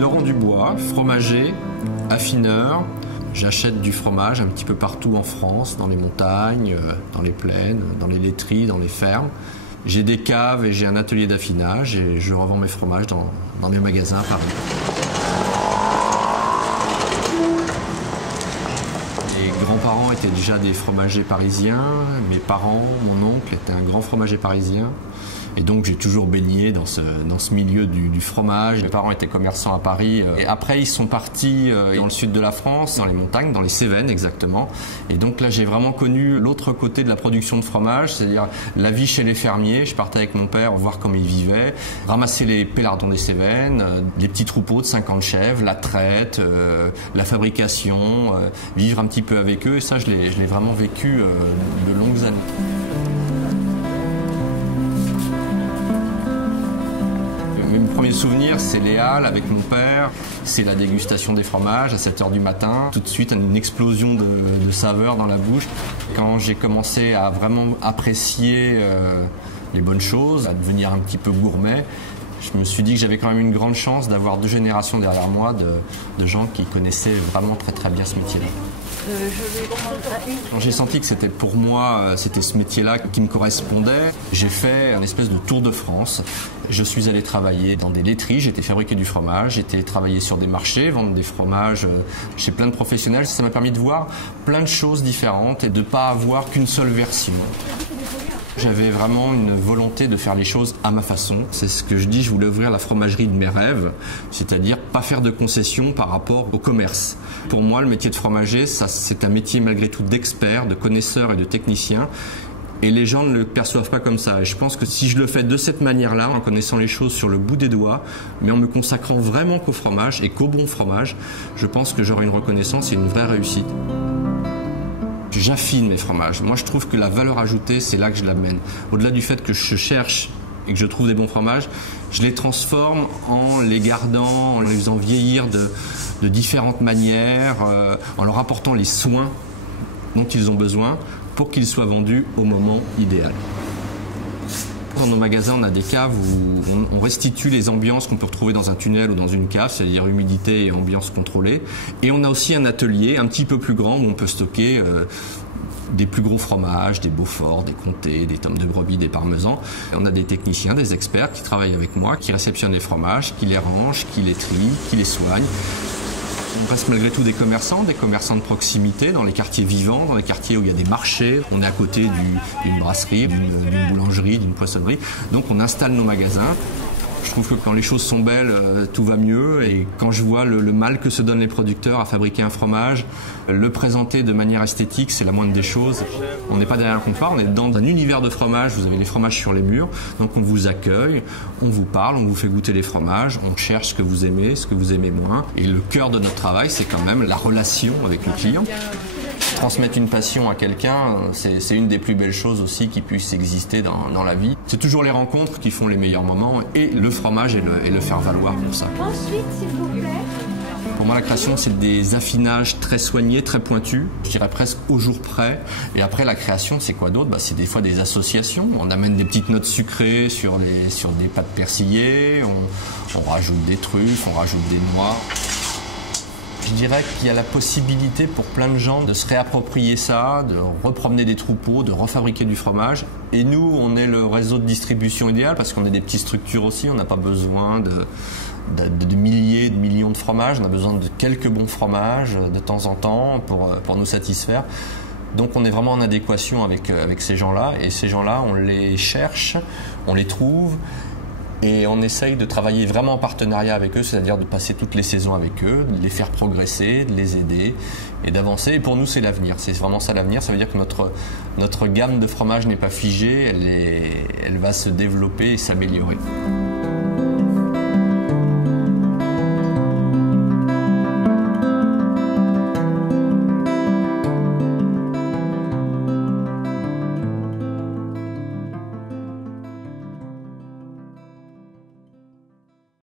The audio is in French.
Laurent Dubois, fromager, affineur. J'achète du fromage un petit peu partout en France, dans les montagnes, dans les plaines, dans les laiteries, dans les fermes. J'ai des caves et j'ai un atelier d'affinage et je revends mes fromages dans mes magasins à Paris. Mes grands-parents étaient déjà des fromagers parisiens. Mes parents, mon oncle était un grand fromager parisien. Et donc j'ai toujours baigné dans ce milieu du fromage. Mes parents étaient commerçants à Paris. Et après ils sont partis dans le sud de la France, dans les montagnes, dans les Cévennes exactement. Et donc là j'ai vraiment connu l'autre côté de la production de fromage, c'est-à-dire la vie chez les fermiers. Je partais avec mon père voir comment ils vivaient, ramasser les pélardons des Cévennes, des petits troupeaux de 50 chèvres, la traite, la fabrication, vivre un petit peu avec eux. Et ça je l'ai vraiment vécu de longues années. Mes premiers souvenirs, c'est les halles avec mon père, c'est la dégustation des fromages à 7h du matin. Tout de suite, une explosion de saveurs dans la bouche. Quand j'ai commencé à vraiment apprécier les bonnes choses, à devenir un petit peu gourmet, je me suis dit que j'avais quand même une grande chance d'avoir 2 générations derrière moi de gens qui connaissaient vraiment très très bien ce métier-là. Quand j'ai senti que c'était pour moi, c'était ce métier-là qui me correspondait, j'ai fait un espèce de tour de France. Je suis allé travailler dans des laiteries, j'étais fabriquer du fromage, j'étais travailler sur des marchés, vendre des fromages chez plein de professionnels. Ça m'a permis de voir plein de choses différentes et de ne pas avoir qu'une seule version. J'avais vraiment une volonté de faire les choses à ma façon. C'est ce que je dis, je voulais ouvrir la fromagerie de mes rêves, c'est-à-dire pas faire de concessions par rapport au commerce. Pour moi, le métier de fromager, c'est un métier malgré tout d'expert, de connaisseur et de technicien. Et les gens ne le perçoivent pas comme ça. Et je pense que si je le fais de cette manière-là, en connaissant les choses sur le bout des doigts, mais en me consacrant vraiment qu'au fromage et qu'au bon fromage, je pense que j'aurai une reconnaissance et une vraie réussite. J'affine mes fromages. Moi, je trouve que la valeur ajoutée, c'est là que je l'amène. Au-delà du fait que je cherche et que je trouve des bons fromages, je les transforme en les gardant, en les faisant vieillir de différentes manières, en leur apportant les soins dont ils ont besoin pour qu'ils soient vendus au moment idéal. Dans nos magasins, on a des caves où on restitue les ambiances qu'on peut retrouver dans un tunnel ou dans une cave, c'est-à-dire humidité et ambiance contrôlée. Et on a aussi un atelier un petit peu plus grand où on peut stocker des plus gros fromages, des Beaufort, des comtés, des tomes de brebis, des parmesans. Et on a des techniciens, des experts qui travaillent avec moi, qui réceptionnent les fromages, qui les rangent, qui les trient, qui les soignent. On reste malgré tout des commerçants de proximité, dans les quartiers vivants, dans les quartiers où il y a des marchés. On est à côté d'une brasserie, d'une boulangerie, d'une poissonnerie. Donc on installe nos magasins. Je trouve que quand les choses sont belles, tout va mieux. Et quand je vois le mal que se donnent les producteurs à fabriquer un fromage, le présenter de manière esthétique, c'est la moindre des choses. On n'est pas derrière le comptoir, on est dans un univers de fromage. Vous avez les fromages sur les murs. Donc on vous accueille, on vous parle, on vous fait goûter les fromages, on cherche ce que vous aimez moins. Et le cœur de notre travail, c'est quand même la relation avec le client. Transmettre une passion à quelqu'un, c'est une des plus belles choses aussi qui puisse exister dans la vie. C'est toujours les rencontres qui font les meilleurs moments et le fromage et le faire valoir pour ça. Ensuite, s'il vous plaît. Pour moi, la création, c'est des affinages très soignés, très pointus, je dirais presque au jour près. Et après, la création, c'est quoi d'autre ? C'est des fois des associations. On amène des petites notes sucrées sur des pâtes persillées, on rajoute des truffes, on rajoute des noix. Je dirais qu'il y a la possibilité pour plein de gens de se réapproprier ça, de repromener des troupeaux, de refabriquer du fromage. Et nous, on est le réseau de distribution idéal parce qu'on est des petites structures aussi. On n'a pas besoin de milliers, de millions de fromages. On a besoin de quelques bons fromages de temps en temps pour nous satisfaire. Donc on est vraiment en adéquation avec ces gens-là. Et ces gens-là, on les cherche, on les trouve. Et on essaye de travailler vraiment en partenariat avec eux, c'est-à-dire de passer toutes les saisons avec eux, de les faire progresser, de les aider et d'avancer. Et pour nous, c'est l'avenir. C'est vraiment ça l'avenir. Ça veut dire que notre gamme de fromages n'est pas figée, elle va se développer et s'améliorer.